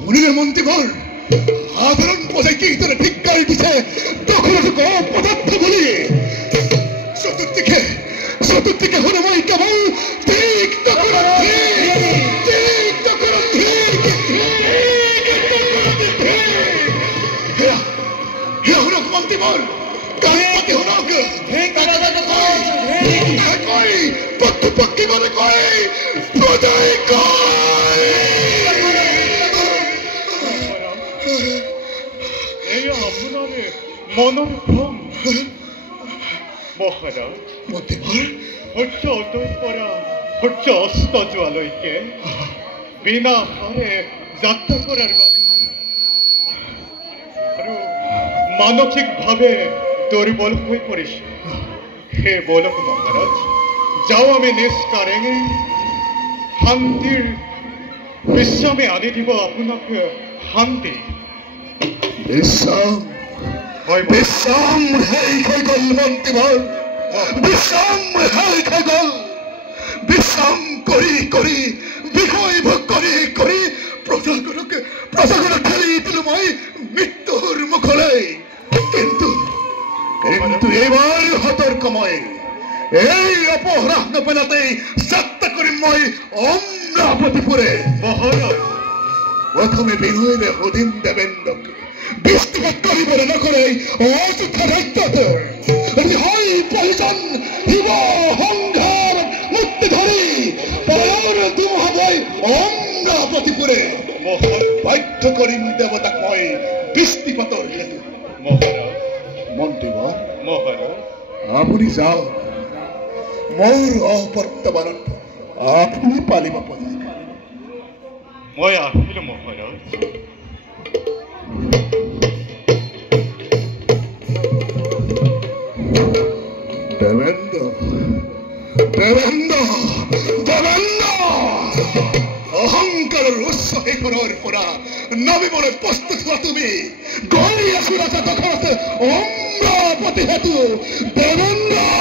শুনিলে মন্ত্ৰীবৰ সাধাৰণ প্ৰজাকে ইতনে ধিক্কাৰ দিছে দখলটোক অপদাৰ্থ বুলি চতুৰ্থিকে শুনে মই কেৱল ঠিক শুনক মন্ত্ৰীবৰ কালি শুনক পক্ষী মানে কয় প্ৰজাই কয় মনোৰম মহাৰাজ সূৰ্য উদয় পৰা সূৰ্য অস্ত যোৱালৈকে বিনা হাৰে যাত্ৰা কৰাৰ বাবে আৰু মানসিকভাৱে দুৰ্বল হৈ পৰিছে হে বলক মহাৰাজ যাওঁ আমি নিষ্কাৰণে শান্তিৰ বিশ্ৰামে আনি দিব আপোনাক শান্তি বিশ্ৰাম হেই হৈ গল মন্ত্ৰীবৰ বিশ্ৰাম হেই হৈ গল বিশ্ৰাম কৰি বিষয় ভোগ কৰি প্ৰজাগণক ঠেলি দিলো মই মৃত্যুৰ মুখলৈ কিন্তু এইবাৰ সতৰ্ক মই এই অপহৰাস নপেলাতেই যাত্ৰা কৰিম মই অমৰাৱতীপুৰে মহাৰাজ প্ৰথমে বিনয়েৰে সুধিম দেবেন্দ্ৰক বৃষ্টিপাত কৰিবলৈ নকৰে অযথা ৰাজ্যত ৰিহাই প্ৰয়োজন শিৱ সংঘাৰ মুক্তি ধৰি পয়ৰ ধুমুহা বৈ অমৰাৱতীপুৰে বাধ্য কৰিম দেৱতাক মই বৃষ্টিপাতৰ হেতু মন্ত্ৰীবৰ আপুনি যাওক মোৰ অবৰ্তমানত আপুনি পালিব পদে মই আহিলো মহাৰাজ দেবেন্দ্ৰ অহংকাৰৰ উচ্চ শিখৰৰ পৰা নামিবলৈ প্ৰস্তুত হোৱা তুমি গৈ আছো ৰাজা দখলত অমৰাৱতী হেতু দেবেন্দ্ৰ